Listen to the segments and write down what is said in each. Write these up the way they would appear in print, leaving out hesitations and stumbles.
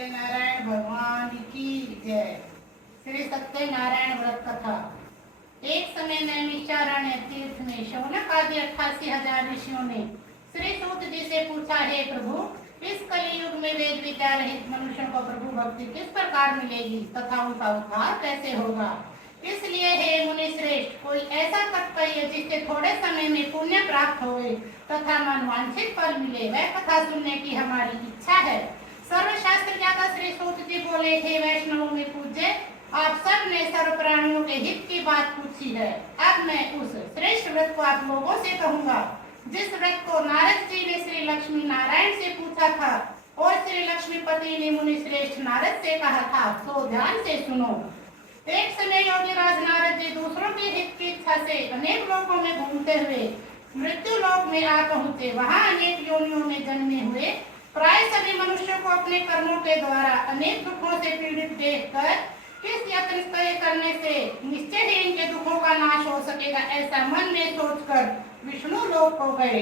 सत्यनारायण भगवान की जय। श्री सत्यनारायण व्रत कथा। एक समय नैमिषारण्य तीर्थ में शौनक आदि 88,000 ऋषियों ने श्री सूत जी से पूछा, हे प्रभु, इस कलियुग में वेद विद्या रहित मनुष्यों को प्रभु भक्ति किस प्रकार मिलेगी तथा उनका उद्धार कैसे होगा। इसलिए हे मुनि श्रेष्ठ, कोई ऐसा तप कहिए जिससे थोड़े समय में पुण्य प्राप्त होए तथा मनवांछित फल मिले। वह कथा सुनने की हमारी इच्छा है। सर्वशास्त्र ज्ञाता श्री सूत जी बोले, हे वैष्णवों में पूज्य, आप सब ने सर्व प्राणियों के हित की बात पूछी है। अब मैं उस श्रेष्ठ व्रत को आप लोगों से कहूँगा जिस व्रत को नारद जी ने श्री लक्ष्मी नारायण से पूछा था और श्री लक्ष्मीपति ने मुनि श्रेष्ठ नारद से कहा था, सो ध्यान से सुनो। एक समय योगीराज नारद जी दूसरों के हित की इच्छा से अनेक लोकों में घूमते हुए मृत्यु लोक में आ पहुँचे। वहाँ अनेक योनियों में जन्मे हुए प्राय सभी मनुष्यों को अपने कर्मों के द्वारा अनेक दुखों से पीड़ित देखकर किस यत्न करने से निश्चय ही इनके दुखों का नाश हो सकेगा, ऐसा मन में सोचकर विष्णु लोक को गए।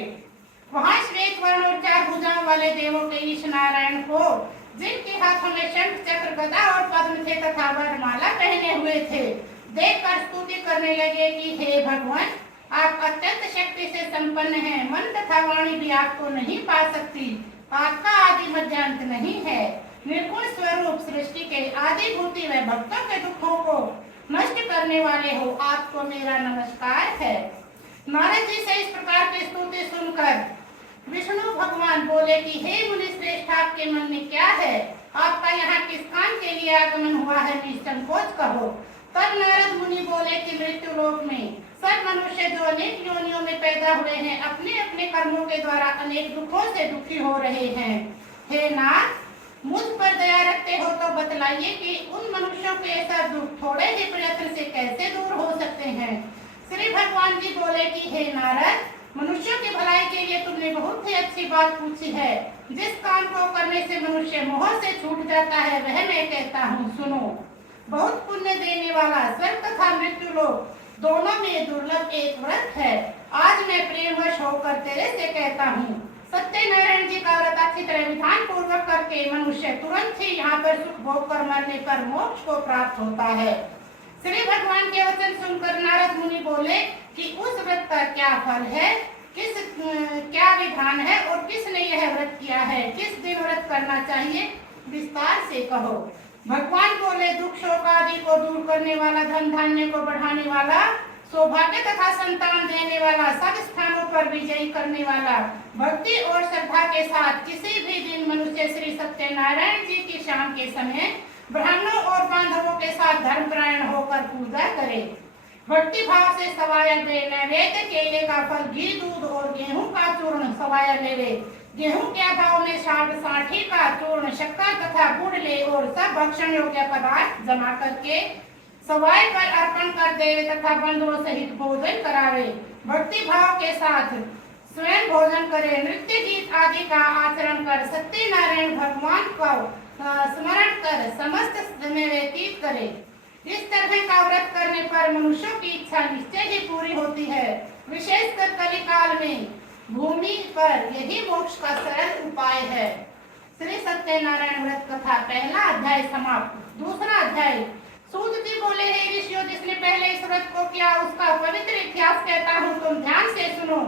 वहाँ श्वेत वर्ण और 4 भुजाओं वाले देवों के ईश नारायण को, जिनके हाथों में शंख चक्र गदा और पद्म थे तथा वरमाला पहने हुए थे, देखकर स्तुति करने लगे कि हे भगवान, आप अत्यंत शक्ति से संपन्न हैं। मन तथा वाणी भी आपको नहीं पा सकती। आपका आदि मध्यांत नहीं है। निर्गुण स्वरूप सृष्टि के आदि भूति व भक्तों के दुखों को नष्ट करने वाले हो, आपको मेरा नमस्कार है। नारद जी से इस प्रकार की स्तुति सुनकर विष्णु भगवान बोले कि हे मुनि श्रेष्ठ, आपके मन में क्या है? आपका यहाँ किस काम के लिए आगमन हुआ है? निसंकोच कहो। तब नारद मुनि बोले कि मृत्यु लोक में सब मनुष्य जो अनेक योनियों में पैदा हुए हैं, अपने अपने कर्मों के द्वारा अनेक दुखों से दुखी हो रहे हैं। हे नाथ, मुझ पर दया रखते हो तो बतलाइए कि उन मनुष्यों के ऐसा दुख थोड़े ही प्रयत्न से कैसे दूर हो सकते हैं। श्री भगवान जी बोले कि हे नारद, मनुष्यों की भलाई के लिए तुमने बहुत ही अच्छी बात पूछी है। जिस काम को करने से मनुष्य मोह से छूट जाता है, वह मैं कहता हूँ, सुनो। बहुत पुण्य देने वाला स्वर्ग तथा मृत्यु लोक दोनों में दुर्लभ एक व्रत है। आज मैं प्रेमवश होकर तेरे से कहता हूँ, सत्यनारायण जी का व्रत अच्छी तरह विधान पूर्वक करके मनुष्य तुरंत ही यहाँ पर सुख भोग कर मरने पर मोक्ष को प्राप्त होता है। श्री भगवान के वचन सुनकर नारद मुनि बोले कि उस व्रत का क्या फल है, क्या विधान है और किसने यह व्रत किया है, किस दिन व्रत करना चाहिए, विस्तार से कहो। भगवान बोले, दुख शोक आदि को दूर करने वाला, धन धान्य को बढ़ाने वाला, सौभाग्य तथा संतान देने वाला, सब स्थानों पर विजयी करने वाला, भक्ति और श्रद्धा के साथ किसी भी दिन मनुष्य श्री सत्यनारायण जी की शाम के समय ब्राह्मणों और बांधवों के साथ धर्मपरायण होकर पूजा करे। भक्ति भाव से सवाया दे, नैवेद्य केले का फल, घी दूध और गेहूं का चूर्ण सवाया ले। गेहूं के अभाव में साठी का चूर्ण, शक्कर तथा गुड़ ले और सब भक्षण योग्य पदार्थ जमा करके सवाई पर अर्पण कर दे तथा बंधुओं सहित भोजन करावे। भक्ति भाव के साथ स्वयं भोजन करे। नृत्य गीत आदि का आचरण कर सत्यनारायण भगवान को स्मरण कर समस्त समय व्यतीत करे। इस तरह का व्रत करने पर मनुष्यों की इच्छा निश्चय ही पूरी होती है। विशेषकर कलिकाल में भूमि पर यही मोक्ष का सरल उपाय है। श्री सत्यनारायण व्रत कथा पहला अध्याय समाप्त। दूसरा अध्याय। सूत जी बोले, हे ऋषियों, जिसने पहले इस व्रत को किया उसका पवित्र इतिहास कहता हूँ, तुम ध्यान से सुनो।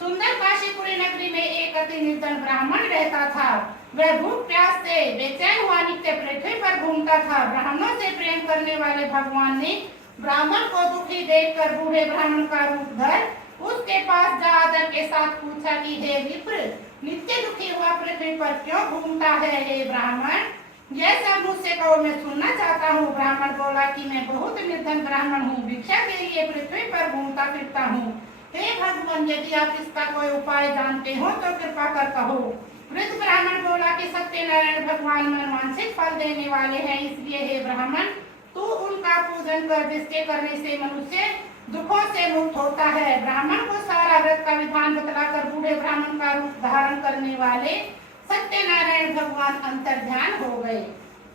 सुंदर काशीपुरी नगरी में एक अति निर्धन ब्राह्मण रहता था। वह भूख प्यास से बेचैन हुआ नित्य पृथ्वी पर घूमता था। ब्राह्मणों से प्रेम करने वाले भगवान ने ब्राह्मण को दुखी देखकर बूढ़े ब्राह्मण का रूप धर उसके पास जा आदर के साथ पूछा कि हे विप्र, नित्य दुखी हुआ पृथ्वी पर क्यों घूमता है? हे ब्राह्मण, यह सब मुझसे कहो, मैं सुनना चाहता हूँ। ब्राह्मण बोला कि मैं बहुत निर्धन ब्राह्मण हूँ, भिक्षा के लिए पृथ्वी पर घूमता फिरता हूँ। हे भगवान, यदि आप इसका कोई उपाय जानते हो तो कृपा कर कहो। वृद्ध ब्राह्मण बोला कि सत्यनारायण भगवान मनवांछित फल देने वाले हैं, इसलिए हे ब्राह्मण, तू उनका पूजन कर, जिसके करने से मनुष्य दुखों से मुक्त होता है। ब्राह्मण को सारा व्रत का विधान बतलाकर बूढ़े ब्राह्मण का रूप धारण करने वाले सत्यनारायण भगवान अंतर्ध्यान हो गए।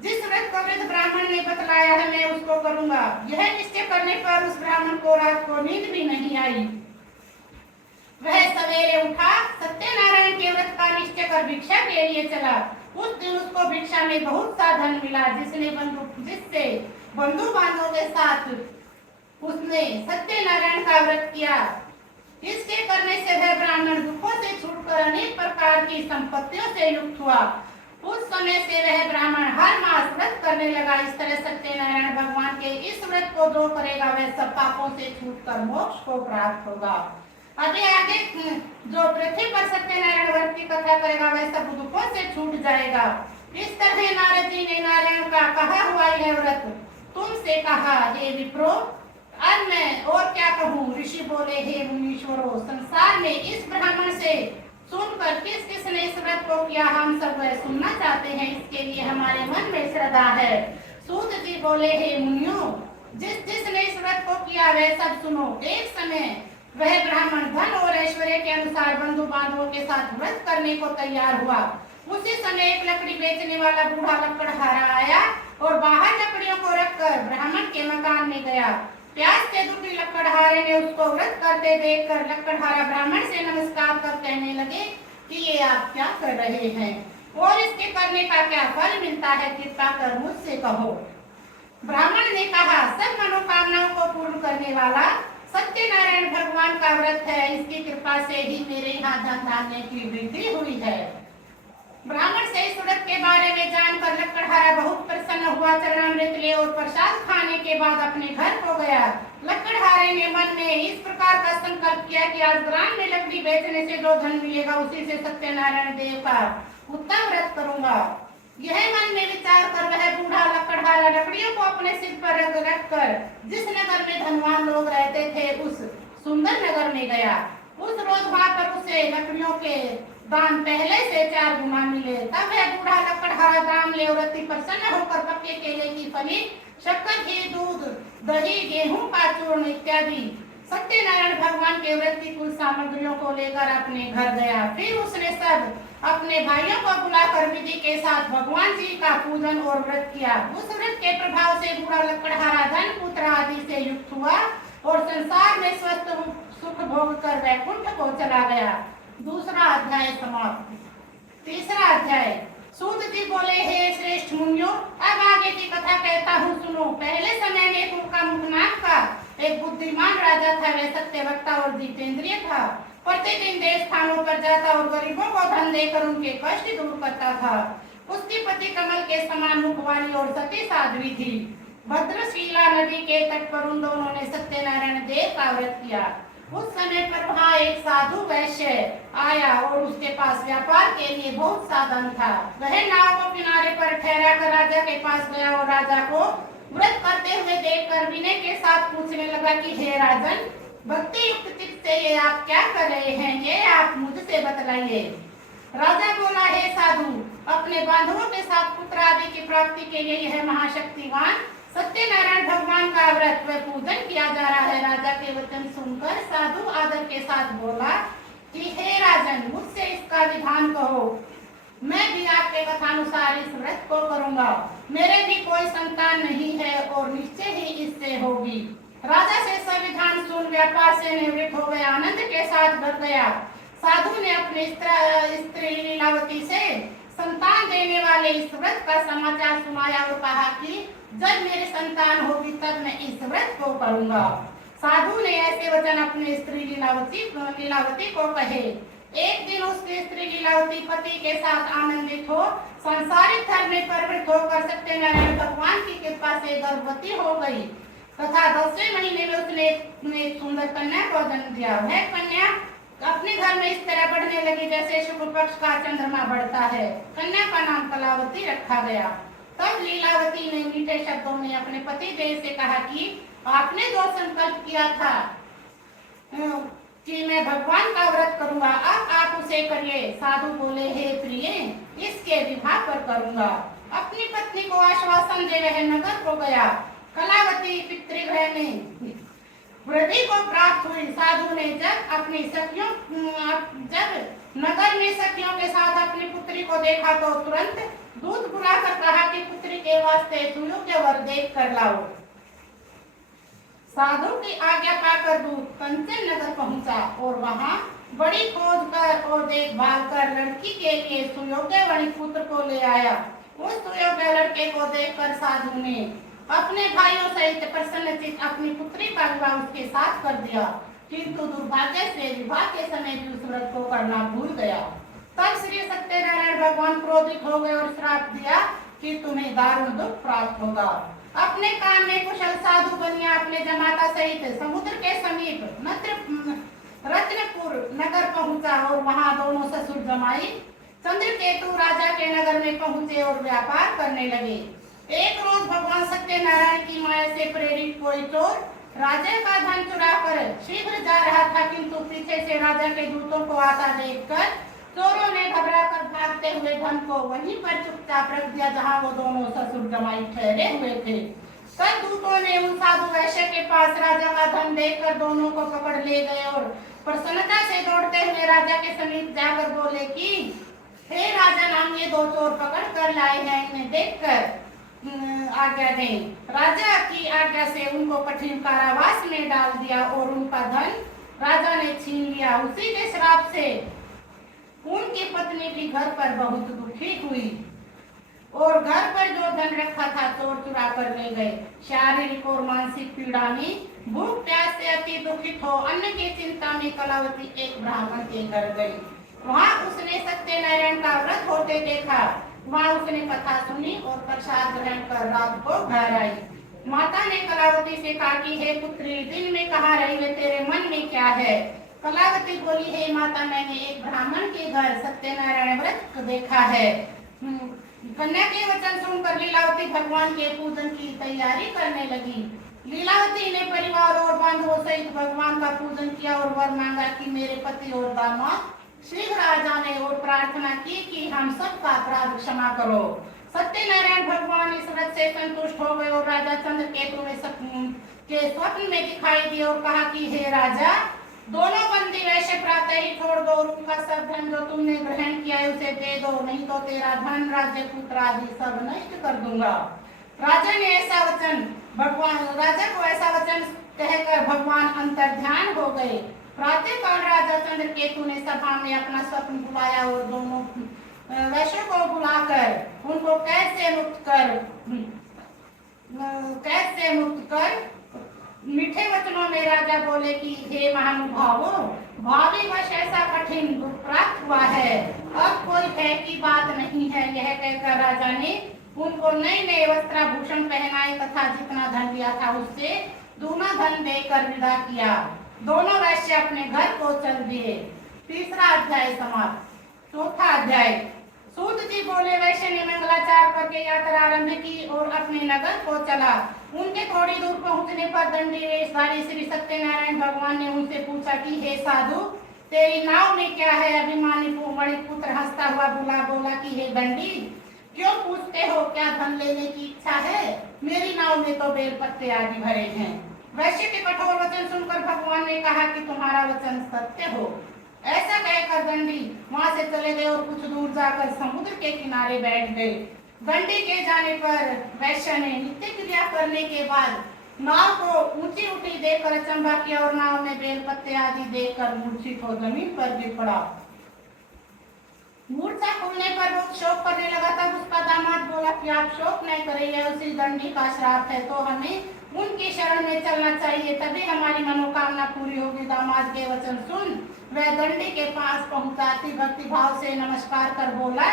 जिस व्रत को वृद्ध ब्राह्मण ने बतलाया है, मैं उसको करूंगा। यह निश्चय करने पर उस ब्राह्मण को रात को नींद भी नहीं आई। वह सवेरे उठा, सत्यनारायण के व्रत का निश्चय कर भिक्षा के लिए चला। उस दिन उसको भिक्षा में बहुत सा धन मिला, जिससे बंधु बांधवों के साथ उसने सत्यनारायण का व्रत किया। इसके करने से वह ब्राह्मण दुखों से छूटकर अनेक प्रकार की संपत्तियों से युक्त हुआ। उस समय से वह ब्राह्मण हर मास व्रत करने लगा। इस तरह सत्यनारायण भगवान के इस व्रत को जो करेगा वह सब पापों से छूटकर मोक्ष को प्राप्त होगा। अभी आगे जो पृथ्वी पर सत्यनारायण व्रत की कथा करेगा वह सब दुखों से छूट जाएगा। इस तरह नारद जी ने नारायण का कहा हुआ यह व्रत तुमसे कहा, हे विप्रो। अब मैं और क्या कहूँ। ऋषि बोले, हे मुनीश्वरों, संसार में इस ब्राह्मण से सुनकर किस किस ने इस व्रत को किया, हम सब वह सुनना चाहते हैं। इसके लिए हमारे मन में श्रद्धा है। सूत जी बोले, हे मुनियों, जिसने इस व्रत को किया वह सब सुनो। एक समय वह ब्राह्मण धन और ऐश्वर्य के अनुसार बंधु बांधवों के साथ व्रत करने को तैयार हुआ। उसी समय एक लकड़ी बेचने वाला बूढ़ा लकड़हारा आया और बाहर लकड़ियों को रखकर ब्राह्मण के मकान में गया। प्यास से दुखी लकड़हारे ने उसको व्रत करते देखकर लकड़हारा ब्राह्मण से नमस्कार कर कहने लगे कि ये आप क्या कर रहे हैं और इसके करने का क्या फल मिलता है, कृपा कर मुझसे कहो। ब्राह्मण ने कहा, सब मनोकामनाओं को पूर्ण करने वाला सत्यनारायण भगवान का व्रत है। इसकी कृपा से ही मेरे यहाँ धन धान्य की वृद्धि हुई है। ब्राह्मण से इस व्रत के बारे में जानकर लकड़हारा बहुत प्रसन्न हुआ। चरणामृत ले और प्रसाद खाने के बाद अपने घर को गया। लकड़हारे ने मन में इस प्रकार का संकल्प किया कि आज ग्राम में लकड़ी बेचने से जो धन मिलेगा उसी से सत्यनारायण देव का उत्तम व्रत करूंगा। यह मन में विचार कर वह बूढ़ा लकड़हारा लकड़ियों को अपने सिर पर रख कर जिस नगर में धनवान लोग रहते थे उस सुंदर नगर में गया। उस रोज वहां पर उसे लकड़ियों के दाम पहले से 4 गुना मिले। तब वह बूढ़ा लकड़हारा दाम ले और अति प्रसन्न होकर पक्के केले की फली, शक्कर, घी, दूध, दही, गेहूं का चूर्ण इत्यादि सत्यनारायण भगवान के व्रत की कुल सामग्रियों को लेकर अपने घर गया। फिर उसने सब अपने भाइयों को बुलाकर विधि के साथ भगवान जी का पूजन और व्रत किया। उस व्रत के प्रभाव से बूढ़ा लकड़हारा धन, पुत्र आदि से युक्त हुआ और संसार में स्वस्थ सुख भोग कर वैकुंठ को चला गया। दूसरा अध्याय समाप्त। तीसरा अध्याय। सूत जी बोले, हे श्रेष्ठ मुनियों, अब आगे की कथा कहता हूँ, सुनो। पहले समय में कुमुक नाम का एक बुद्धिमान राजा था। वह सत्यवक्ता और जितेंद्रिय था। प्रतिदिन देश स्थानों पर जाता और गरीबों को धन देकर उनके कष्ट दूर करता था। उसकी पति कमल के समान मुख वाली और सती साध्वी थी। भद्रशिला नदी के तट पर उन दोनों ने सत्यनारायण देव का व्रत किया। उस समय पर वहाँ एक साधु वैश्य आया और उसके पास व्यापार के लिए बहुत साधन था। वह नाव को किनारे पर ठहरा कर राजा के पास गया और राजा को व्रत करते हुए देखकर विनय के साथ पूछने लगा कि हे राजन, भक्ति युक्त चित्त से ये आप क्या कर रहे हैं, ये आप मुझसे बतलाइए। राजा बोला, हे साधु, अपने बांधवों के साथ पुत्र आदि की प्राप्ति के लिए यह महाशक्तिवान सत्यनारायण भगवान का व्रत व पूजन किया जा रहा है। राजा के वचन सुनकर साधु आदर के साथ बोला कि हे राजन, मुझसे इसका विधान कहो, मैं भी आपके कथानुसार इस व्रत को करूंगा। मेरे भी कोई संतान नहीं है और निश्चय ही इससे होगी। राजा से संविधान सुन व्यापार से निवृत्त हो गया, आनंद के साथ घर गया। साधु ने अपनी स्त्री लीलावती से संतान देने वाले इस व्रत का समाचार सुनाया और कहा कि जब मेरी संतान होगी तब मैं इस व्रत को करूंगा। साधु ने ऐसे वचन अपनी स्त्री लीलावती को कहे। एक दिन उसकी स्त्री लीलावती पति के साथ आनंदित हो सांसारिक धर्म में प्रवृत्त होकर सत्यनारायण भगवान की कृपा से गर्भवती हो गई तथा 10वें महीने में उसने एक सुंदर कन्या को जन्म दिया। वह कन्या अपने घर में इस तरह बढ़ने लगी जैसे शुक्ल पक्ष का चंद्रमा बढ़ता है। कन्या का नाम कलावती रखा गया। तब लीलावती ने मीठे शब्दों में अपने पति देव से कहा कि आपने जो संकल्प किया था कि मैं भगवान का व्रत करूंगा, अब आप उसे करिए। साधु बोले, हे प्रिय, इसके विवाह पर करूंगा। अपनी पत्नी को आश्वासन दे वह नगर को गया। कलावती पितृगृह में वृद्धि को प्राप्त हुई। साधु ने जब नगर में सखियों के साथ अपनी पुत्री को देखा तो तुरंत दूध बुलाकर कहा कि पुत्री के वास्ते सुयोग्य वर देख कर लाओ। साधु की आज्ञा पाकर दूत कंचन नगर पहुंचा और वहां बड़ी खोज कर और देखभाल कर लड़की के लिए सुयोग्य वणिक पुत्र को ले आया। उस सुयोग्य लड़के को देखकर साधु ने अपने भाइयों सहित प्रसन्नचित्त अपनी पुत्री का विवाह उसके साथ कर दिया, किंतु दुर्भाग्य से विवाह के समय भी उस व्रत को करना भूल गया। तब श्री सत्यनारायण भगवान क्रोधित हो गए और श्राप दिया कि तुम्हें दारुण दुख प्राप्त होगा। अपने काम में कुशल साधु बनिया अपने जमाता सहित समुद्र के समीप रत्नपुर नगर पहुंचा और वहां दोनों ससुर जमाई चंद्रकेतु राजा के नगर में पहुंचे और व्यापार करने लगे। एक रोज भगवान सत्यनारायण की माया से प्रेरित कोई चोर राजा का धन चुरा कर शीघ्र जा रहा था, किंतु पीछे से राजा के दूतों को आता देखकर चोरों ने घबराकर भागते हुए धन को वहीं पर चुपचाप रख दिया जहां वो दोनों ससुर जमाई ठहरे हुए थे। तब दूतों ने उन साधु वैश्य के पास राजा का धन देखकर दोनों को पकड़ ले गए और प्रसन्नता से दौड़ते हुए राजा के समीप जाकर बोले कि हे राजा, हम ये दो चोर पकड़ कर लाए हैं, इन्हें देखकर आज्ञा दें। राजा की आज्ञा से उनको कठिन कारावास में डाल दिया और उनका धन राजा ने छीन लिया। उसी के श्राप से उनकी पत्नी भी घर पर बहुत दुखी हुई और घर पर जो धन रखा था चोर चुरा कर ले गए। शारीरिक और मानसिक पीड़ा में भूख प्यास से अति दुखित हो अन्न की चिंता में कलावती एक ब्राह्मण के घर गई। वहां उसने सत्यनारायण का व्रत होते देखा। वहां उसने कथा सुनी और प्रसाद ग्रहण कर रात को घर आई। माता ने कलावती से कहा कि हे पुत्री, दिन में कहाँ रही है, तेरे मन में क्या है? कलावती बोली, हे माता, मैंने एक ब्राह्मण के घर सत्यनारायण व्रत देखा है। कन्या के वचन सुनकर लीलावती भगवान के पूजन की तैयारी करने लगी। लीलावती ने परिवार और बंधुओं सहित भगवान का पूजन किया और वर मांगा कि मेरे पति और दामाद शीघ्र आ जाने और प्रार्थना की कि हम सबका अपराध क्षमा करो। सत्यनारायण भगवान इस व्रत से संतुष्ट हो गए और राजा चंद्रकेतु के स्वप्न में दिखाई दिए और कहा कि हे राजा, दोनों बंदी वैश्य प्रातः ही छोड़ दो और उनका सब धन जो तुमने ग्रहण किया है उसे दे दो, नहीं तो तेरा धन, राज्य, पुत्र आदि सब नष्ट कर दूंगा। राजा को ऐसा वचन कहकर भगवान अंतर्ध्यान हो गए। प्रातःकाल राजा चंद्रकेतु ने सभा में अपना स्वप्न बुलाया और दोनों वैश्यों को बुलाकर उनको कैद से मुक्त कर मीठे वचनों में राजा बोले कि हे महानुभावों, भावी वश ऐसा कठिन दुख प्राप्त हुआ है, अब कोई भय की बात नहीं है। यह कहकर राजा ने उनको नए नए वस्त्राभूषण पहनाए तथा जितना धन दिया था उससे दूना धन देकर विदा किया। दोनों वैश्य अपने घर को चल दिए। तीसरा अध्याय समाप्त। चौथा अध्याय। सूत जी बोले, वैश्य ने मंगलाचार करके यात्रा आरंभ की और अपने नगर को चला। उनके थोड़ी दूर पहुंचने पर दंडी वेशधारी श्री सत्यनारायण भगवान ने उनसे पूछा कि हे साधु, तेरी नाव में क्या है? अभिमानी वणिक पुत्र हंसता हुआ बोला कि हे दंडी, क्यों पूछते हो? क्या धन लेने की इच्छा है? मेरी नाव में तो बेलपत्ते आदि भरे हैं। वैश्य के कठोर वचन सुनकर भगवान ने कहा कि तुम्हारा वचन सत्य हो। ऐसा कहकर दंडी वहां से चले गए और कुछ दूर जाकर समुद्र के किनारे बैठ गए। दंडी के जाने पर वैश्य ने नित्य क्रिया करने के बाद नाव को ऊंची उठी देखकर अचंभा किया और नाव में बेलपत्ते आदि देखकर मूर्छित हो जमीन पर गिर पड़ा। मूर्छा खुलने पर वो शोक करने लगा। तब उसका दामाद बोला कि आप शोक नहीं करिए, उसी दंडी का श्राप है, तो हमें उनकी शरण में चलना चाहिए, तभी हमारी मनोकामना पूरी होगी। दामाद के वचन सुन वह दंडी के पास पहुंचा, भक्ति भाव से नमस्कार कर बोला,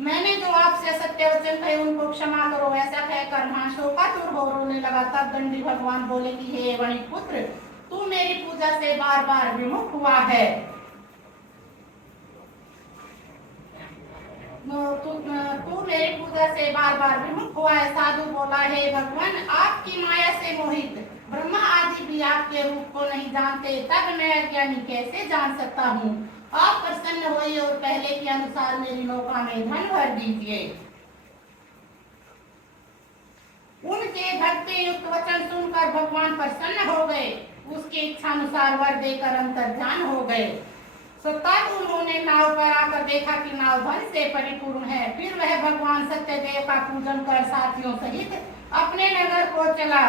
मैंने जो आपसे सत्य वचन कहे उनको क्षमा करो। ऐसा कहकर वहां शोकातुर हो रोने लगा। तब दंडी भगवान बोले कि हे वणिक पुत्र, तू मेरी पूजा से बार बार विमुख हुआ है, तू मेरी पूजा से बार बार विमुख हुआ है। साधु बोला, हे भगवान, आपकी माया से मोहित ब्रह्मा आदि भी आपके रूप को नहीं जानते, तब मैं अज्ञानी कैसे जान सकता हूँ? आप प्रसन्न होइए और पहले के अनुसार मेरी नौका में धन भर दीजिए। उनके भक्ति युक्त वचन सुनकर भगवान प्रसन्न हो गए, उसकी इच्छा अनुसार वर देकर अंतर्ध्यान हो गए। तब उन्होंने नाव पर आकर देखा कि नाव धन से परिपूर्ण है। फिर वह भगवान सत्यदेव का पूजन कर साथियों सहित अपने नगर को चला।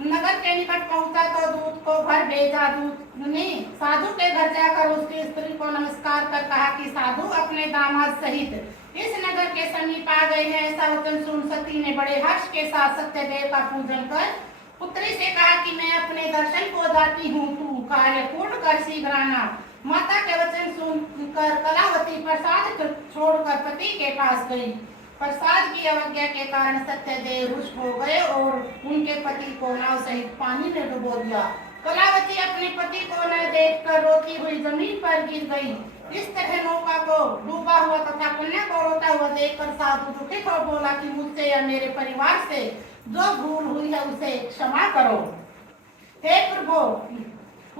नगर के निकट पहुंचा तो दूत को घर भेजा। दूत ने साधु के घर जाकर उसकी स्त्री को नमस्कार कर कहा कि साधु अपने दामाद सहित इस नगर के समीप आ गए हैं। ऐसा वचन सुन सती ने बड़े हर्ष के साथ सत्यदेव का पूजन कर पुत्री से कहा कि मैं अपने दर्शन को जाती हूँ, तू कार्य पूर्ण कर शीघ्र आना। माता के वचन सुनकर कलावती प्रसाद छोड़कर पति के पास गई। प्रसाद की अवज्ञा के कारण सत्यदेव रुष्ट हो गए और उनके पति को नाव सहित पानी में डुबो दिया। कलावती अपने पति को न देखकर रोती हुई जमीन पर गिर गई। इस तरह नौका को डूबा हुआ तथा कन्या को रोता हुआ देखकर साधु दुखित हो बोला कि मुझसे या मेरे परिवार से जो भूल हुई है उसे क्षमा करो। हे प्रभु,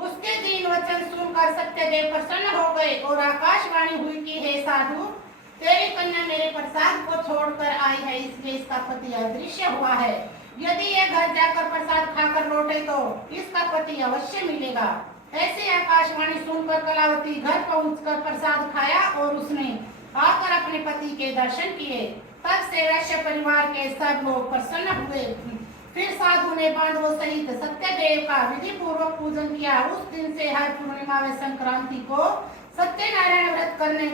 उसके दीन वचन सुनकर सत्यदेव प्रसन्न हो गए और आकाशवाणी हुई कि हे साधु, तेरी कन्या मेरे प्रसाद को छोड़कर आई है, इसलिए इसका पति अदृश्य हुआ है। यदि ये घर जाकर प्रसाद खाकर लौटे तो इसका पति अवश्य मिलेगा। ऐसे आकाशवाणी सुनकर कलावती घर पहुंचकर प्रसाद खाया और उसने आकर अपने पति के दर्शन किए। तब से वैश्य परिवार के सब लोग प्रसन्न हुए। फिर साधु ने बांधवों सहित सत्यदेव का विधि पूर्वक पूजन किया। उस दिन से हर पूर्णिमा व संक्रांति को सत्यनारायण व्रत करने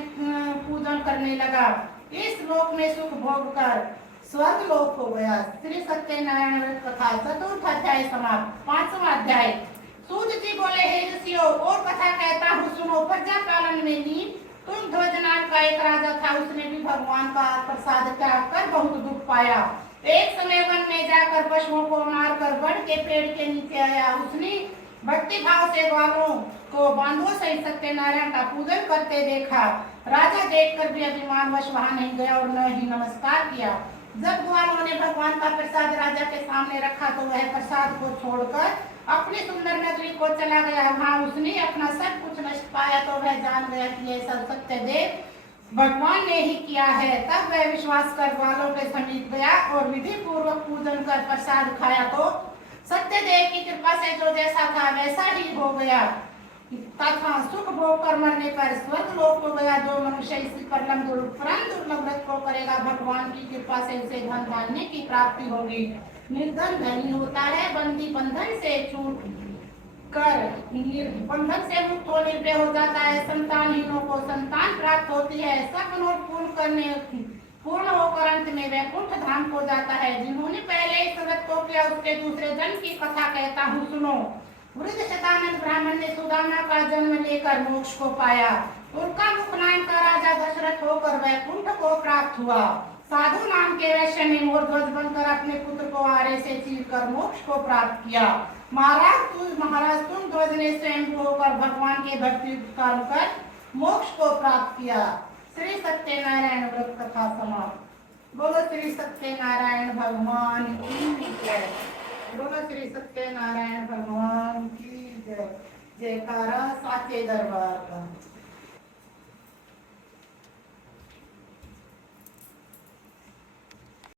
पूजन करने लगा। इस लोक में सुख भोग कर स्वर्ग लोक हो गया। श्री सत्यनारायण व्रत कथा चतुर्थ अध्याय समाप्त। 5वां अध्याय। सूत जी बोले, हे ऋषियों, और कथा कहता हूँ सुनो। प्रजा पालन में नीम तुम ध्वज नाम का एक राजा था। उसने भी भगवान का प्रसाद त्याग कर बहुत दुख पाया। एक समय वन में जाकर पशुओं को मारकर बड़ के पेड़ के नीचे आया। उसने भक्ति भाव से ग्वालों को बांधों सहित सत्यनारायण का पूजन करते देखा। राजा देखकर भी अभिमानवश वहां नहीं गया और न ही नमस्कार किया। जब ग्वालों ने भगवान का प्रसाद राजा के सामने रखा तो वह प्रसाद को छोड़कर अपनी सुंदर नगरी को चला गया। वहां उसने अपना सब कुछ नष्ट पाया तो वह जान गया कि यह सब सत्यदेव भगवान ने ही किया है। तब वह विश्वास कर ग्वालों के समीप गया और विधि पूर्वक पूजन कर प्रसाद खाया तो सत्यदेव की कृपा से जो जैसा था वैसा ही हो गया तथा सुख भोग कर मरने पर स्वर्ग लोक हो गया। जो मनुष्य इसी परम दुर्लभ व्रत को करेगा, भगवान की कृपा से उसे धन धान्य की प्राप्ति होगी। निर्धन धनी होता है, बंदी बंधन से छूट कर बंधन से मुक्त हो निर्भय हो जाता है। संतानहीनों को संतान प्राप्त होती है। सब मनोरथ पूर्ण होकर अंत में वैकुंठ धाम को जाता है। जिन्होंने पहले इस व्रत को किया उसके दूसरे जन्म की कथा कहता हूँ सुनो। वृद्ध शतानंद ब्राह्मण ने सुदामा का जन्म लेकर मोक्ष को पाया। उनका मुख नाम का राजा दशरथ होकर वैकुंठ को प्राप्त हुआ। साधु नाम के वैश्य ने मोरध्वज बनकर अपने पुत्र को आरे से चीरकर मोक्ष को प्राप्त किया। महाराज तुम ध्वज ने स्वयं होकर भगवान के भक्ति कर्म कर मोक्ष को प्राप्त किया। श्री सत्यनारायण व्रत कथा समाप्त। बोलो श्री सत्यनारायण भगवान की जय। बोलो श्री सत्यनारायण भगवान की जय। जयकारा साचे दरबार का।